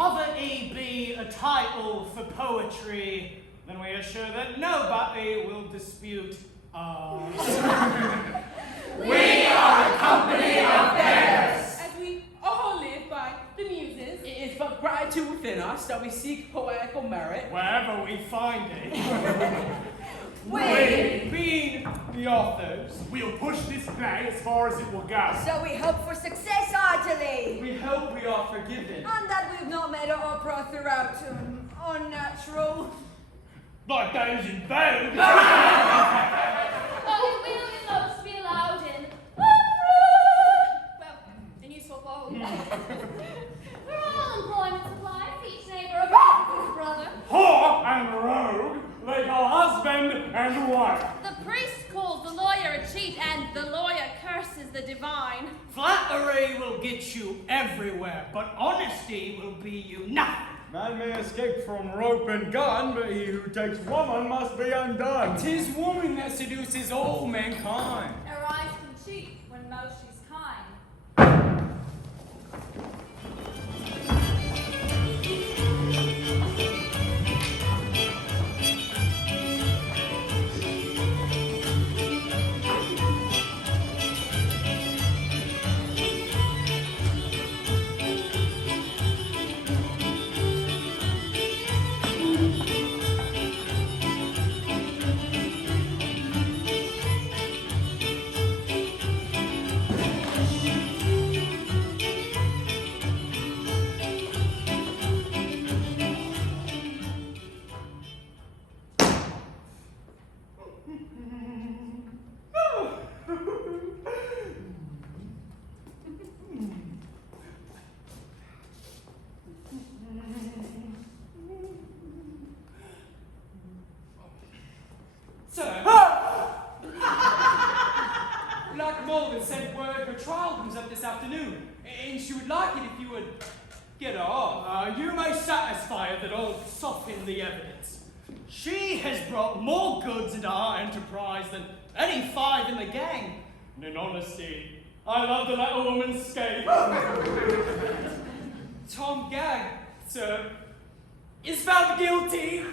poverty be a title for poetry, then we are sure that nobody will dispute ours. We are a company of beggars. As we all live by the muses. It is but gratitude within us that we seek poetical merit. Wherever we find it. We, being the authors, we'll push this play as far as it will go. So we hope for success heartily. We hope we are forgiven. And that we've not made our opera throughout unnatural. Like those in Vogue. Oh, will you not be allowed in? Well, in useful clothes. For all employment supply, each neighbor of his brother. Whore and rogue, they call husband and wife. The priest calls the lawyer a cheat, and the lawyer curses the divine. flattery will get you everywhere, but honesty will be you nothing. Man may escape from rope and gun, but he who takes woman must be undone. 'Tis woman that seduces all mankind. Her eyes can cheat when most she's kind. Sir, Black Morgan sent word her trial comes up this afternoon, and she would like it if you would get her off. You may satisfy her that I'll soften the evidence. She has brought more goods into our enterprise than any five in the gang. And in honesty, I love to let a woman escape. Tom Gag, sir, is found guilty.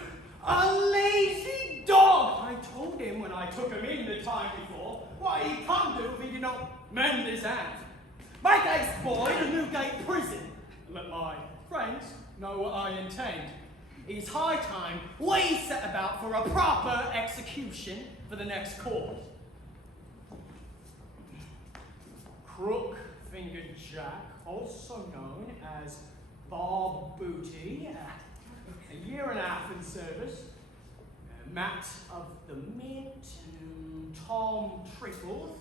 A lazy dog! I told him when I took him in the time before what he can't do if he did not mend his hand. Make haste, boy, to Newgate Prison. Let my friends know what I intend. It's high time we set about for a proper execution for the next cause. Crook-fingered Jack, also known as Bob Booty, a year and a half in service. Matt of the Mint, Tom Trickle,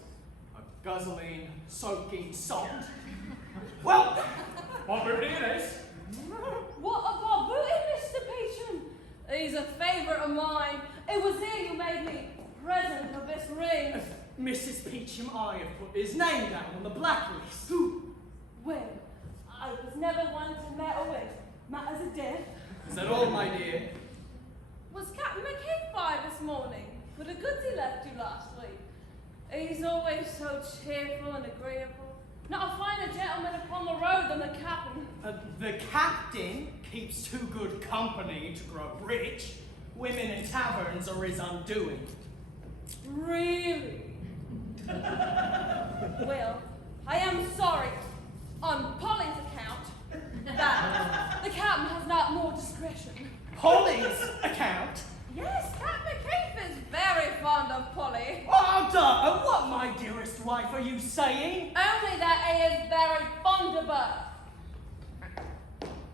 a guzzling, soaking salt. Well, Bob Booty it is. What a Bob Booty, Mr. Peacham! He's a favourite of mine. It was here you made me a present of this ring. Mrs. Peacham, I have put his name down on the blacklist. Well, I was never one to meddle with matters of death. Is that all, my dear? Was Captain McKeith by this morning with the goods he left you last week? He's always so cheerful and agreeable. Not a finer gentleman upon the road than the captain. The captain keeps too good company to grow rich. Women in taverns are his undoing. Really? Well, I am sorry, on Polly's account, that the captain has not more discretion. Polly's account? Yes, Captain McKeith is very fond of Polly. Oh, daughter, what, my dearest wife, are you saying? Only that he is very fond of her.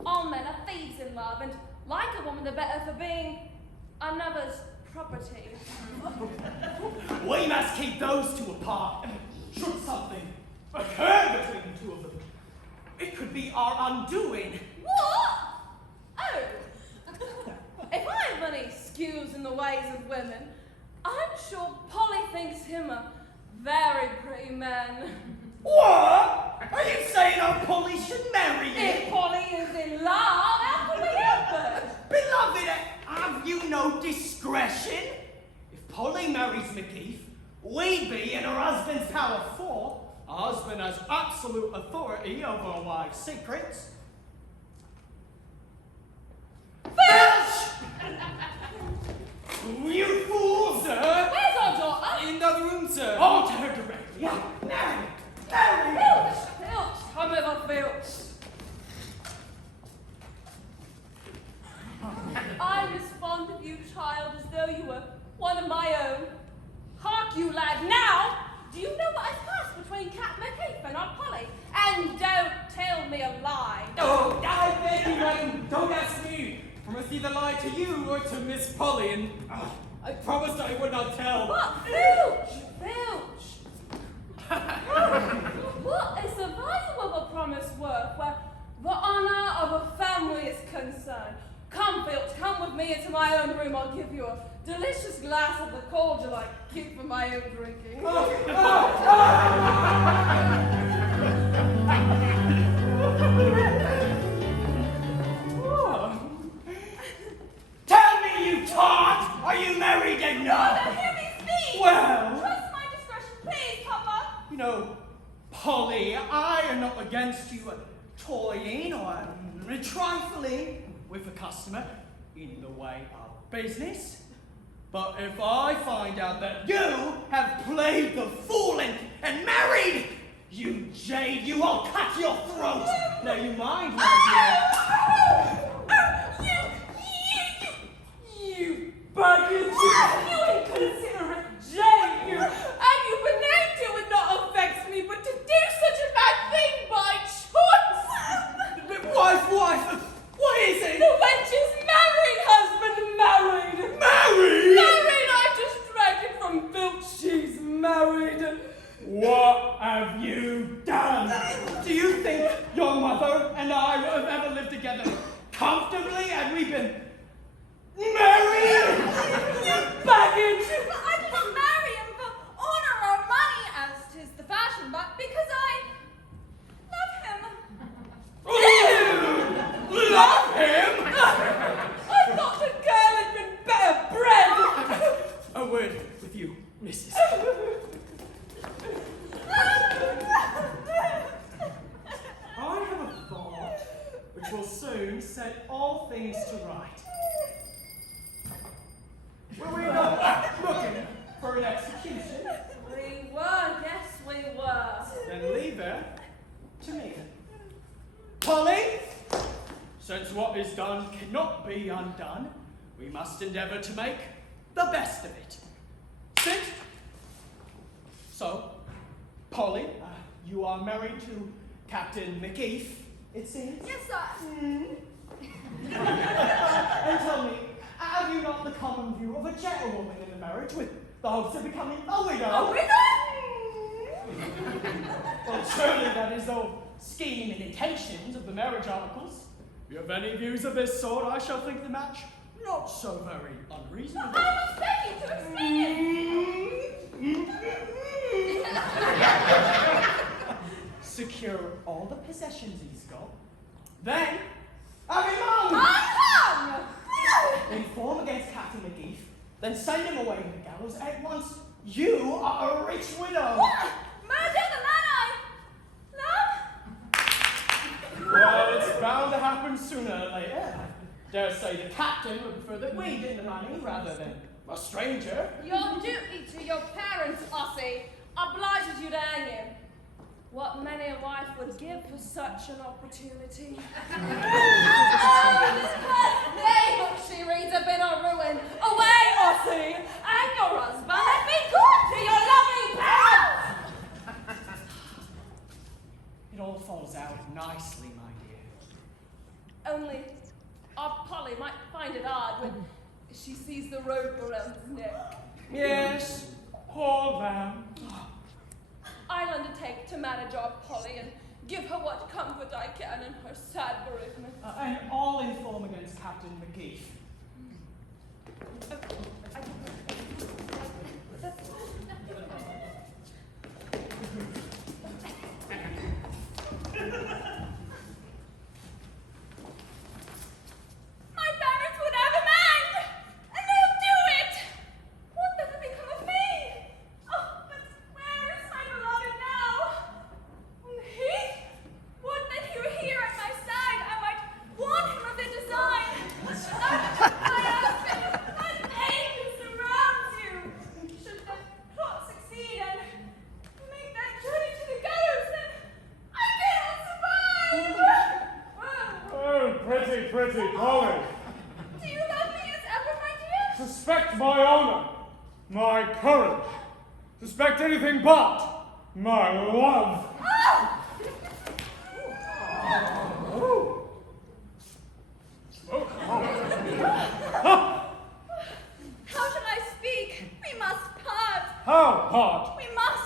All men are thieves in love, and like a woman the better for being another's property. We must keep those two apart. Should something occur between the two of them, it could be our undoing. What? Oh. If I have any skews in the ways of women, I'm sure Polly thinks him a very pretty man. What? Are you saying our Polly should marry you? If Polly is in love, how can we help it? Beloved, have you no discretion? If Polly marries McKeith, we be in her husband's power for. Our husband has absolute authority over our wives' secrets. You fool! Sir? Where's our daughter? In the other room, sir. On to her directly. Mary! Mary! Filch! Come over, Filch. I'm as fond of you, child, as though you were one of my own. Hark you, lad, now! Do you know what has passed between Cat McKeith and our Polly? And don't tell me a lie. Oh, I beg you, madam, don't ask me. I must either lie to you or to Miss Polly, and I promised I would not tell. What? Filch! Filch! What is the value of a promise worth where the honor of a family is concerned? Come, Filch, come with me into my own room. I'll give you a delicious glass of the cordial I keep for my own drinking. Tell me, you tart! Are you married and not? Now hear me speak! Well, Trust my discretion, please, Papa! you know, Polly, I am not against you toying or trifling with a customer in the way of business. But if I find out that you have played the fool and married, you jade, you will cut your throat. Now you mind, my You buggers! You inconsiderate jade! And you benigned it would not affect me, but to do such a bad thing by choice! dear! Wife, what is it? The wench is married, husband, married! Married? Married! I've just dragged it from Filch, she's married! What have you done? Do you think your mother and I would have ever lived together comfortably had we been married? You baggage! I didn't marry him for honor or money, as 'tis the fashion, but because I love him. Love him? I thought the girl had been better bred! A word with you, Mrs. I have a thought which will soon set all things to right. Were we not looking for an execution? We were, yes we were. Then leave her to me. Polly, since what is done cannot be undone, we must endeavor to make the best of it. Sit. So, Polly, you are married to Captain McKeith, it seems? Yes, sir. And tell me, have you not the common view of a gentlewoman in a marriage with the hopes of becoming a widow? A widow? Well, surely that is the scheme and intentions of the marriage articles. If you have any views of this sort, I shall think the match not so very unreasonable. I must beg you to explain Secure all the possessions he's got. Then, have him hung! Unhung! Inform against Captain McGeef, then send him away to the gallows at once. You are a rich widow. What? Murder the man I love? Well, it's bound to happen sooner or later. I dare say the captain would prefer that we did the money rather than a stranger. Your duty to your parents, Ossie, obliges you to hang him. What many a wife would give for such an opportunity. Oh, this cursed neighbour she reads a bit of ruin. Away, Ossie, and your husband, and be good to your lovely parents! It all falls out nicely, my dear. Only our Polly might find it odd when she sees the rope around his neck. Yes, poor lamb. I'll undertake to manage our Polly and give her what comfort I can in her sad bereavement. And I'll inform against Captain McGeef. My parents would have him hanged, and they'll do it. What then will become of me? Oh, but where is my beloved now? He? Would that he were here at my side, I might warn him of the design. My husband, my baby. my honor, my courage. Suspect anything but my love. How shall I speak? We must part. How part? We must.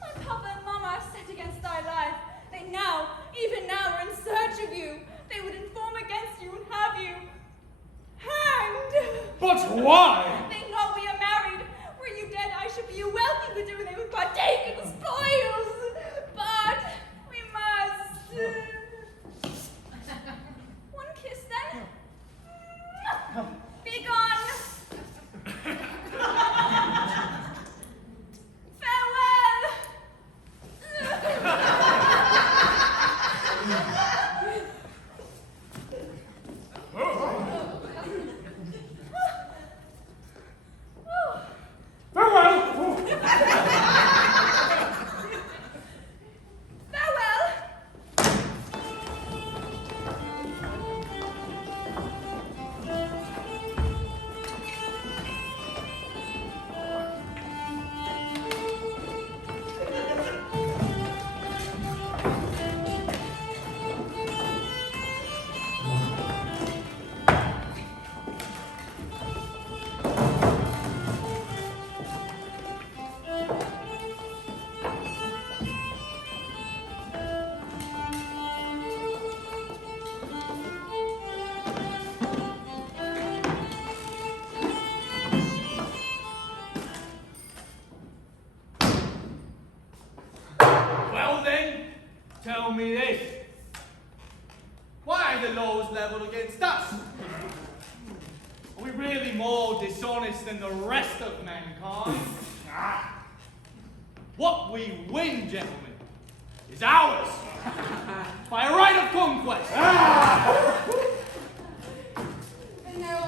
My papa and mama are set against our life. They now, even now, are in search of you. They would inform against you and have you hanged. But why? They know we are married. Were you dead, I should be a wealthy widow and they would partake in the spoils. But we must. One kiss then. Be gone. Farewell. Farewell. Well then, tell me this. Why are the laws levelled against us? Are we really more dishonest than the rest of mankind? What we win, gentlemen, is ours. By a right of conquest. And now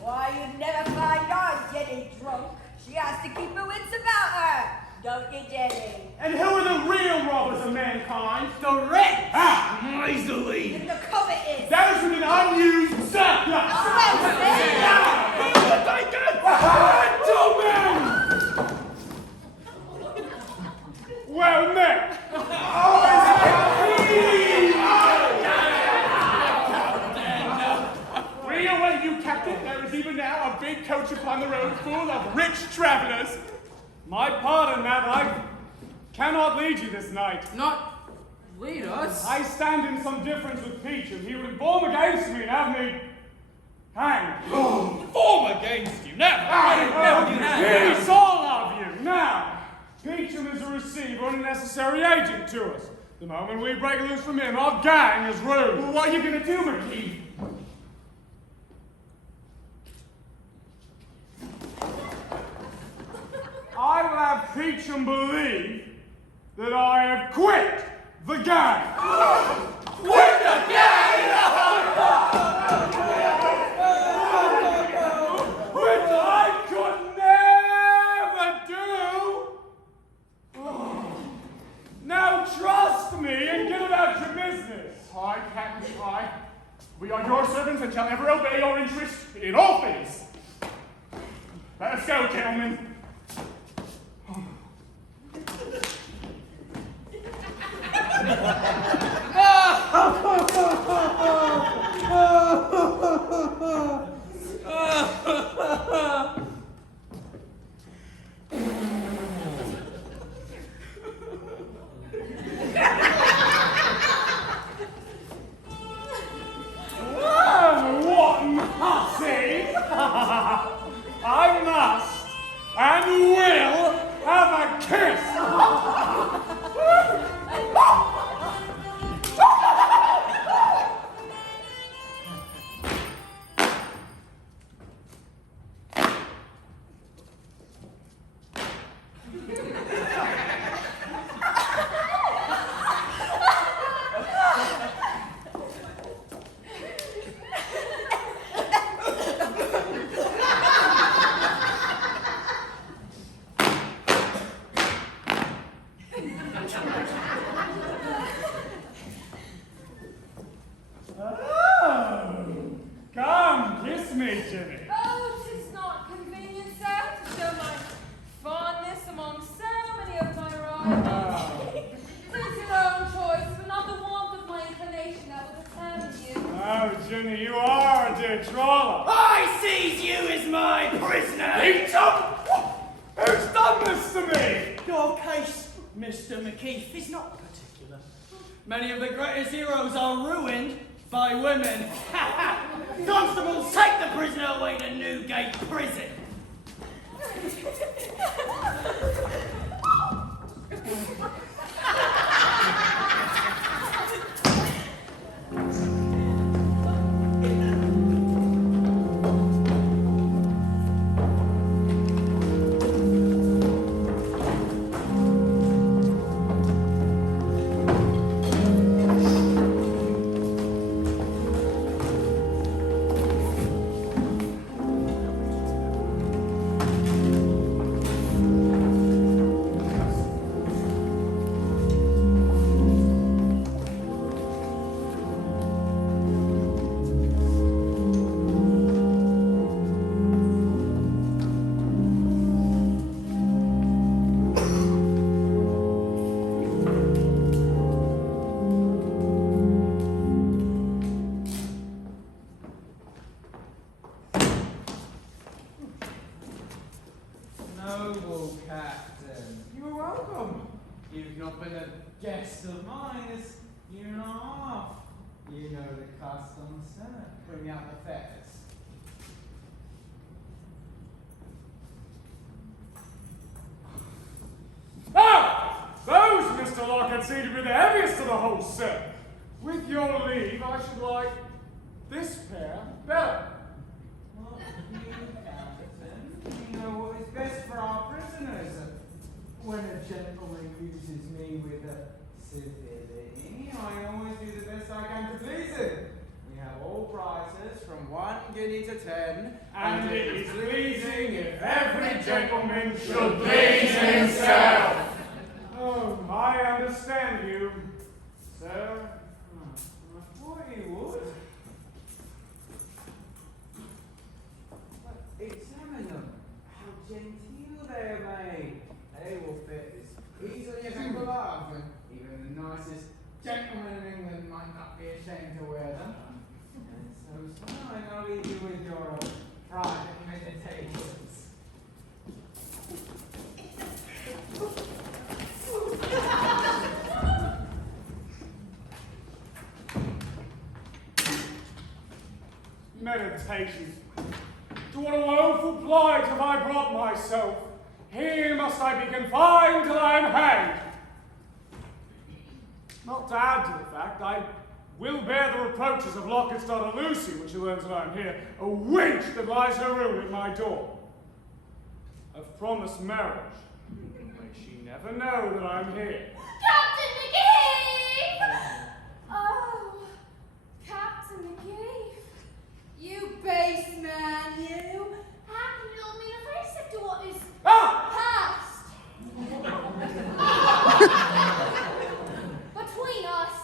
why, you'd never find our Jenny drunk. She has to keep her wits about her. Don't you, Jenny? And who are the real robbers of mankind? The rich! Miserly! And the covetous. Those with an unused surplus! Gentlemen! Well met! We await you, Captain. There is even now a big coach upon the road full of rich travelers. My pardon, Matt, I cannot lead you this night. Not lead us? I stand in some difference with Peach, and he would inform against me and have me hanged. Form against you, never! Peace, all of you! Now, Peacham is a receiver and a necessary agent to us. The moment we break loose from him, our gang is ruined. Well, what are you going to do, McKee? I will have Peacham believe that I have quit the gang. Quit the gang! Which I could never do. Now trust me and get about your business. Aye, Captain, aye. We are your servants and shall ever obey your interests in all things. Let us go, gentlemen. What must he? I must and will have a kiss. me, Jimmy. Oh, 'tis not convenient, sir, to show my fondness among so many of my rivals. 'Tis your own choice, but not the warmth of my inclination that will determine you. Oh, Jimmy, you are a dear trawler. I seize you as my prisoner! Who's done this to me? Your case, Mr. McKeith, is not particular. Many of the greatest heroes are ruined by women. Constables, take the prisoner away to Newgate Prison. Noble Captain, you are welcome. You've not been a guest of mine this year and a half. You know the customs, sir. Bring out the feathers. Ah! Those, Mr. Lockett, seem to be the heaviest of the whole set. With your leave, I should like this pair better. Well, you, Captain, you know what is best for our prisoners. When a gentleman uses me with a civility, I always do the best I can to please him. We have all prices from 1 guinea to 10, And it is pleasing if every gentleman Should please himself. Oh, I understand you, sir. I thought you would. But examine them. How genteel they are made. They will fit as easily as a glove, and even the nicest gentleman in England might not be ashamed to wear them. And so, sir, I'll leave you with your private meditations. Meditations. To what a woeful plight have I brought myself? Here must I be confined till I am hanged. Not to add to the fact, I will bear the reproaches of Lockett's daughter Lucy when she learns that I am here, a wench that lies her ruin at my door. I've promised marriage. May she never know that I'm here. Captain McGee! Oh, Captain McGee. You base man, you. How can you look me in the face after what is past? Between us.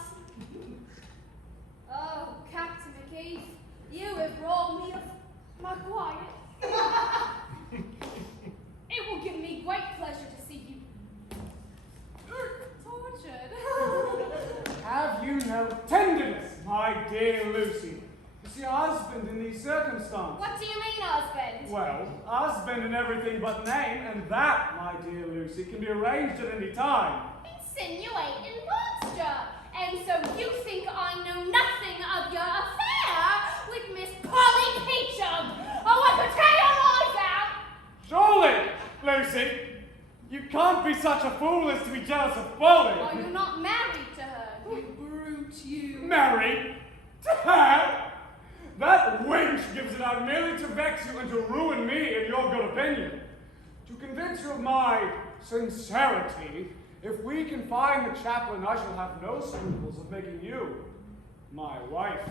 Oh, Captain McGee, you have robbed me of my quiet. It will give me great pleasure to see you tortured. Have you no tenderness, my dear Lucy? You see, a husband in these circumstances. What do you mean, husband? Well, husband in everything but name, and that, my dear Lucy, can be arranged at any time. Insinuating monster! And so you think I know nothing of your affair with Miss Polly Peachum? Oh, I could tear your eyes out! Surely, Lucy, you can't be such a fool as to be jealous of Polly. Are you not married to her, you brute, you? Married to her? That wench gives it out merely to vex you and to ruin me in your good opinion. To convince you of my sincerity, if we can find the chaplain, I shall have no scruples of making you my wife.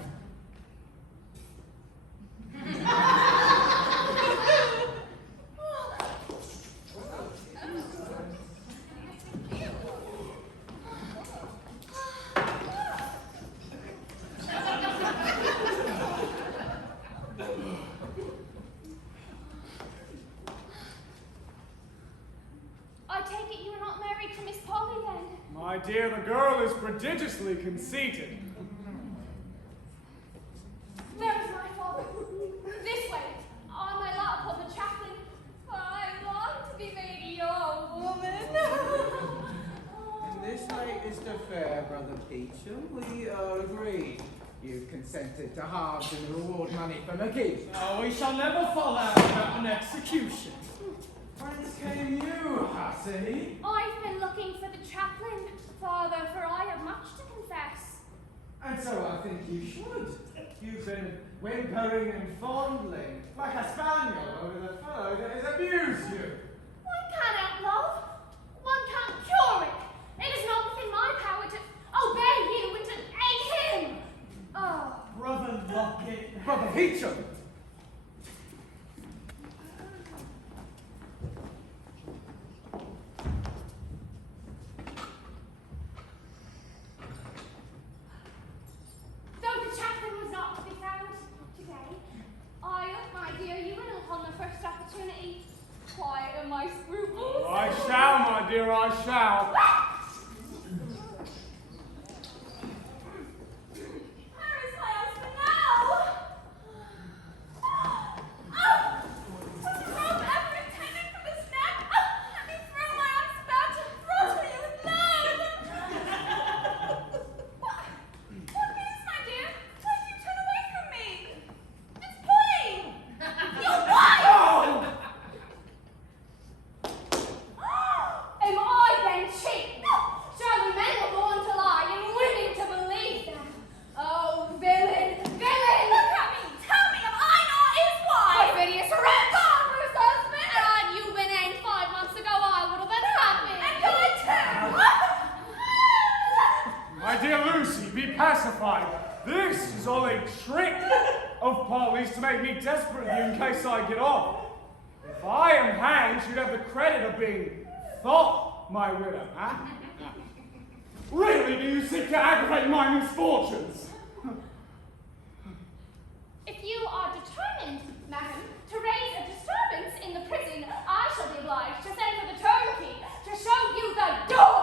My dear, the girl is prodigiously conceited. There is my father. This way, on my lap upon the chaplain. I long to be made your woman. In this latest affair, Brother Peacham, we all agreed. You've consented to halves in the reward money for McKee. Oh, we shall never fall out about an execution. Whence came you, hussy? I've been looking for the chaplain, father, for I have much to confess. And so I think you should. You've been whimpering and fondling, like a spaniel over the fellow that has abused you. One can't help love. One can't cure it. It is not within my power to obey you and to aid him. Oh. Brother Lockett. Brother Peacham! Though the chaplain was not to be found today, I, my dear, you will upon the first opportunity quieten my scruples. I shall, my dear, I shall. Where is my husband now? Oh! Was the rope ever intended for this neck? Oh, let me through, my arms about to throttle you with love! What is, my dear? Why do you turn away from me? It's pulling! Your wife! Am I then cheap? Surely men were born to lie and women to believe them. Oh, villain, villain! Look at me! Tell me, am I not his wife? Perfidious wretch! Barbarous husband! And had you been hanged 5 months ago, I would have been happy. And I too! My dear Lucy, be pacified. This is all a trick of Polly's to make me desperate with you in case I get off. If I am hanged, you'd have the credit of being thought my widow, huh? Really, do you seek to aggravate my misfortunes? If you are determined, madam, to raise a disturbance in the prison, I shall be obliged to send for the turnkey to show you the door.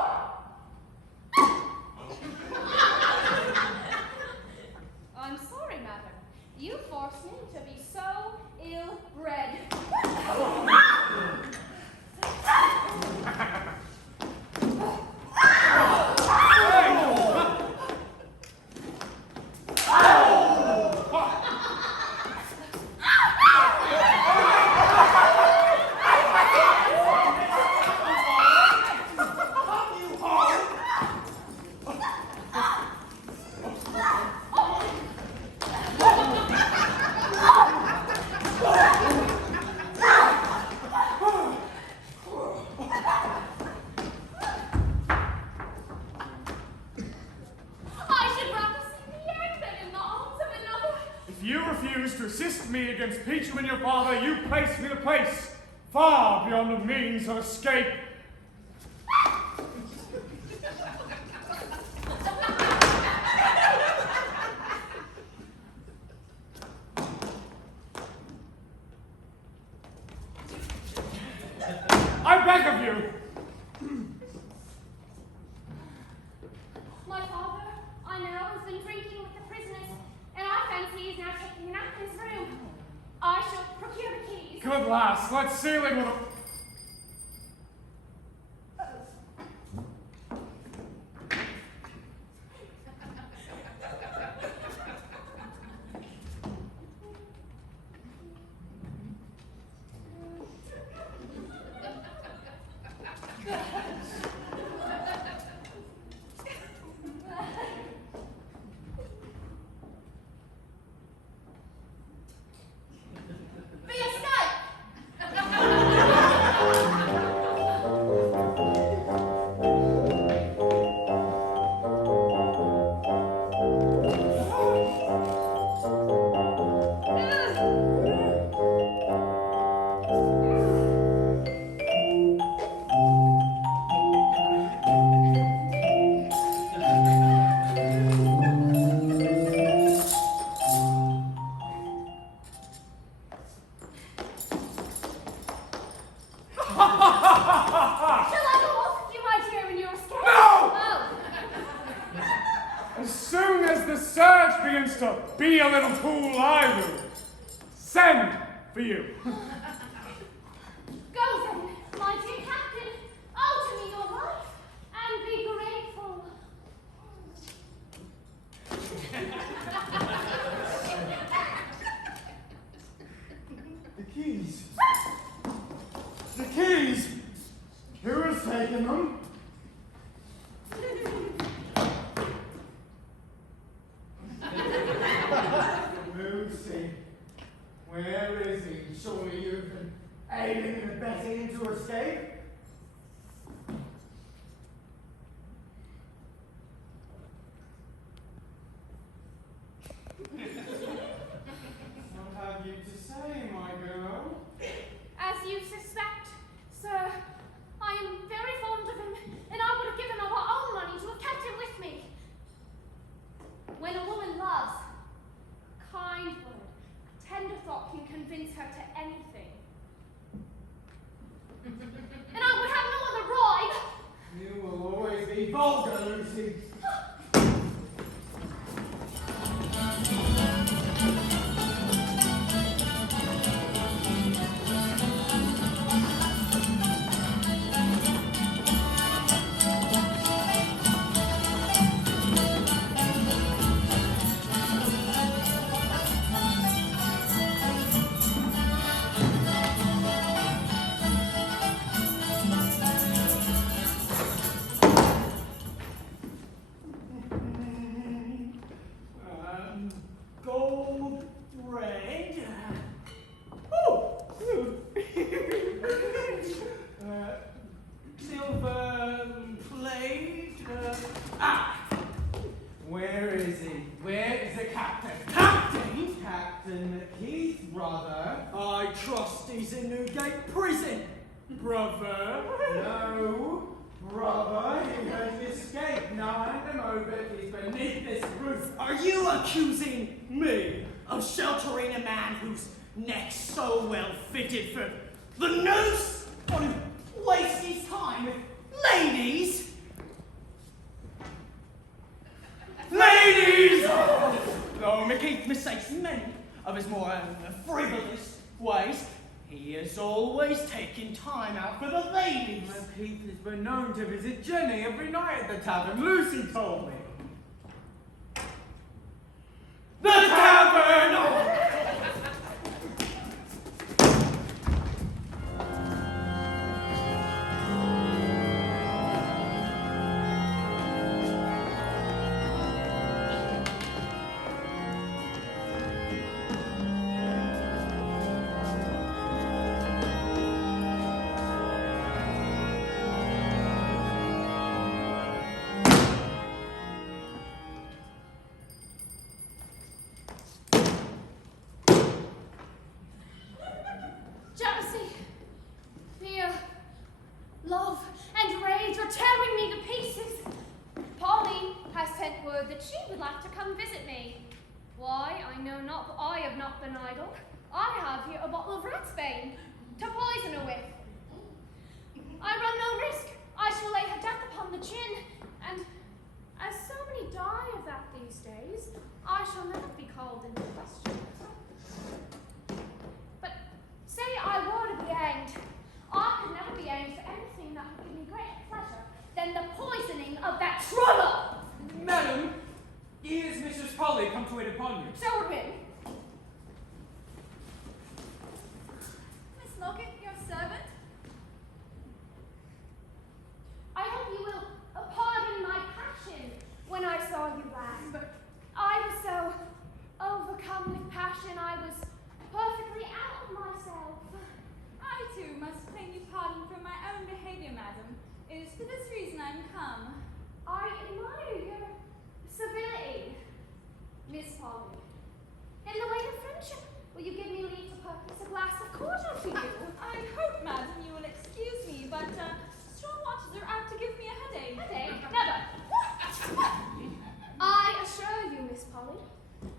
I'm sorry, madam. You forced me to be so ill-bred. I should rather see the end than in the arms of another. If you refuse to assist me against Peacham and your father, you place me in a place far beyond the means of escape. I beg of you. My father, I know, has been drinking with the prisoners, and I fancy he is now taking a nap in his room. I shall procure the keys. Good lass, let's seal it with a... Be a snake! Shall I go off with you, my dear, when you escape? No! Oh. the search begins to be a little too lively, send for you. Go then, my dear captain. Alter me your life and be grateful. The keys. The keys! Who has taken them? Lucy, where is he? Surely you've been aiding and abetting him to escape? What have you to say, my girl? As you suspect, sir, I am very fond of him, and I would have given of our own money to have kept him with me. When a woman loves, a kind word, a tender thought can convince her to anything. And I would have no other bribe. You will always be vulgar, Lucy. Gold thread. Oh! Silver plate. Where is he? Where is the captain? Captain? Captain Keith, brother. I trust he's in Newgate prison, brother. No, brother, he has escaped. Now hand him over. He's beneath this roof. Are you accusing me of sheltering a man whose neck's so well fitted for the noose? Want to waste his time with ladies? Ladies! Though McKeith mistakes many of his more frivolous ways, he has always taken time out for the ladies. Keith has been known to visit Jenny every night at the tavern. Lucy told me. The tavern! Jealousy, fear, love, and rage are tearing me to pieces. Polly has sent word that she would like to come visit me. Why, I know not, for I have not been idle. I have here a bottle of ratsbane to poison her with. I run no risk. I shall lay her death upon the chin, and as so many die of that these days, I shall never be called into question. But say I were to be hanged, I could never be hanged for anything that would give me greater pleasure than the poisoning of that troller. Madam, is Mrs. Polly come to wait upon you? Show her in. Miss Lockett, your servant? I hope you will pardon my passion when I saw you last. But I was so overcome with passion, I was perfectly out of myself. I too must claim you pardon for my own behavior, madam. It is for this reason I am come. I admire your civility, Miss Polly. In the way of friendship, will you give me leave to purchase a glass of cordial for you? I hope, madam, you will excuse me, but strong waters are apt to give me a headache. Headache? Never. I assure you, Miss Polly,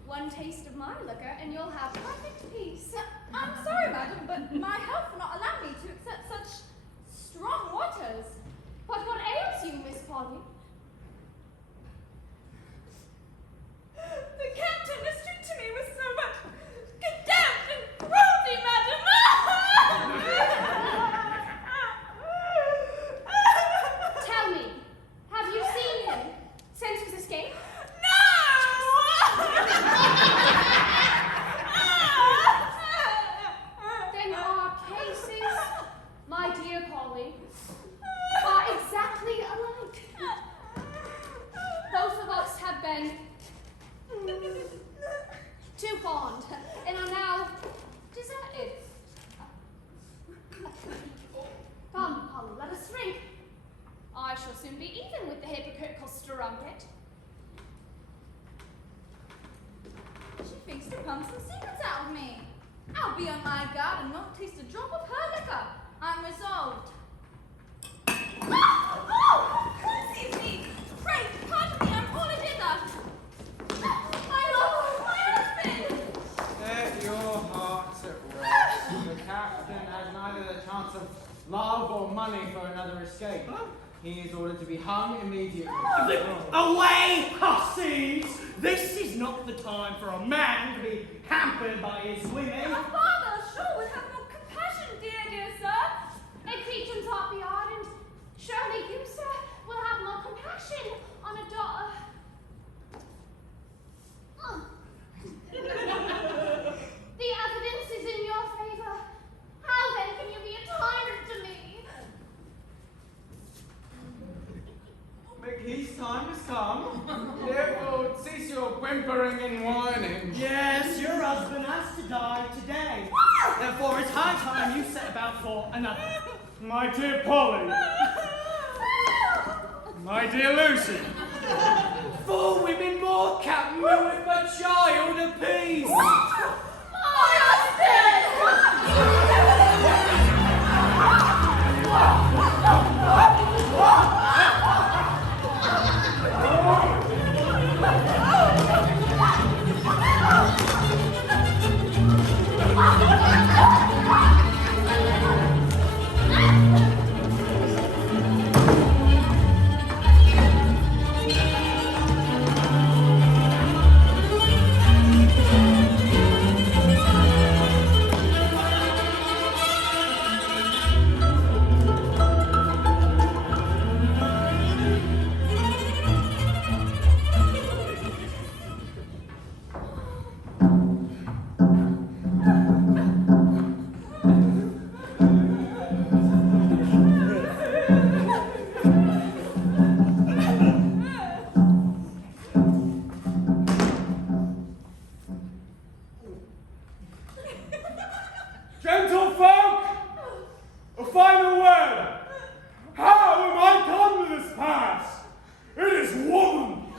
one taste of my liquor and you'll have perfect peace. I'm sorry, madam, but my health will not allow me to accept such strong waters. But what ails you, Miss Polly? my dear Polly, are exactly alike. Both of us have been too fond and are now deserted. Come, Polly, let us drink. I shall soon be even with the hypocritical strumpet. She thinks to pump some secrets out of me. I'll be on my guard and not taste a drop of her liquor. I'm resolved. Excuse me! Pray, pardon me, I'm calling hither. My lord, my husband! Set your hearts at rest. The captain has neither the chance of love or money for another escape. He is ordered to be hung immediately. Away, hussies! This is not the time for a man to be hampered by his women. Our father sure would have more compassion, dear sir. A creature's heart be ardent. Surely you, sir, will have more compassion on a daughter. The evidence is in your favor. How then can you be a tyrant to me? McGee's time has come. Therefore, cease your whimpering and whining. Yes, your husband has to die today. Therefore, it's high time you set about for another. My dear Polly. My dear Lucy. 4 women more, Captain, with a child apiece. My husband! Gentlefolk, a final word. How am I come to this pass? It is woman,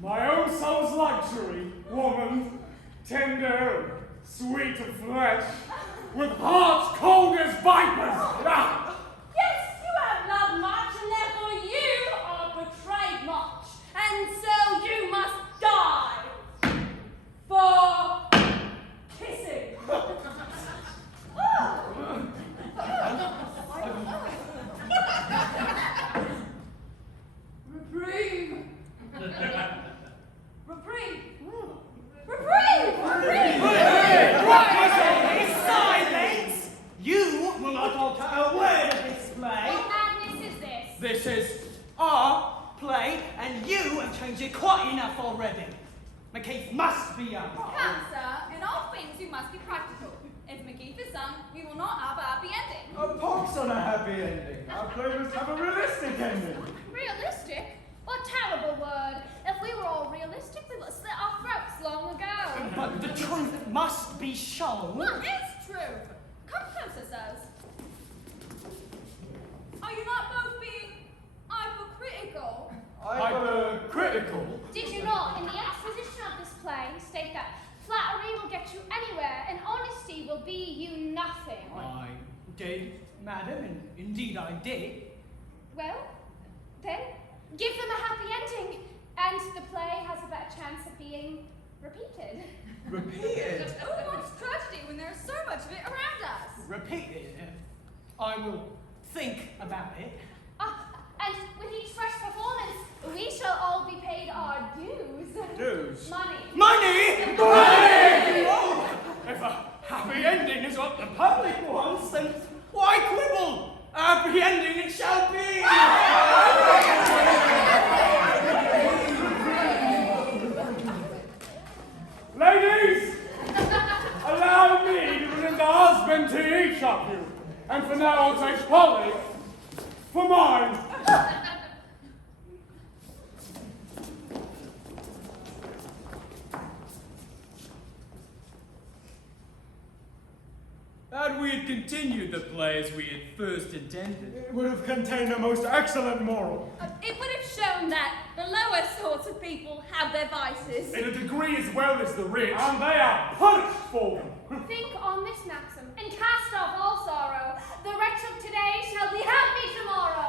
my own soul's luxury, woman, tender and sweet of flesh, with hearts cold as vipers. Ah! Yes, you have loved much, and therefore you are betrayed much, and so you must die for kissing. Reprieve. Reprieve. Reprieve. Reprieve. Silence! You will not alter a word of this play. What madness is this? This is our play, and you have changed it quite enough already. McKeith must be young. Come, sir, in all things you must be practical. If McGee is son, we will not have a happy ending. A pox on a happy ending. Our play must have a realistic ending. Realistic? What a terrible word. If we were all realistic, we would have slit our throats long ago. But the truth must be shown. What is truth? Come closer, sirs. Are you not both being hypocritical? Hypercritical. Did you not, in the exposition of this play, state that flattery will get you anywhere and honesty will be you nothing? I did, madam, and indeed I did. Well, then, give them a happy ending, and the play has a better chance of being repeated. Repeated? Who wants tragedy when there's so much of it around us? Repeated. I will think about it. And with each fresh performance, we shall all be paid our dues. Dues? Money. Money! Money! Oh, if a happy ending is what the public wants, then why quibble? A happy ending it shall be! Ladies, allow me to present the husband to each of you. And for now, I'll take Polly for mine. Had we had continued the play as we had first intended, It would have contained a most excellent moral. It would have shown that the lower sorts of people have their vices. In a degree as well as the rich. And they are punished for them. Think on this maxim, and cast off all sorrow. The wretch of today shall be happy tomorrow.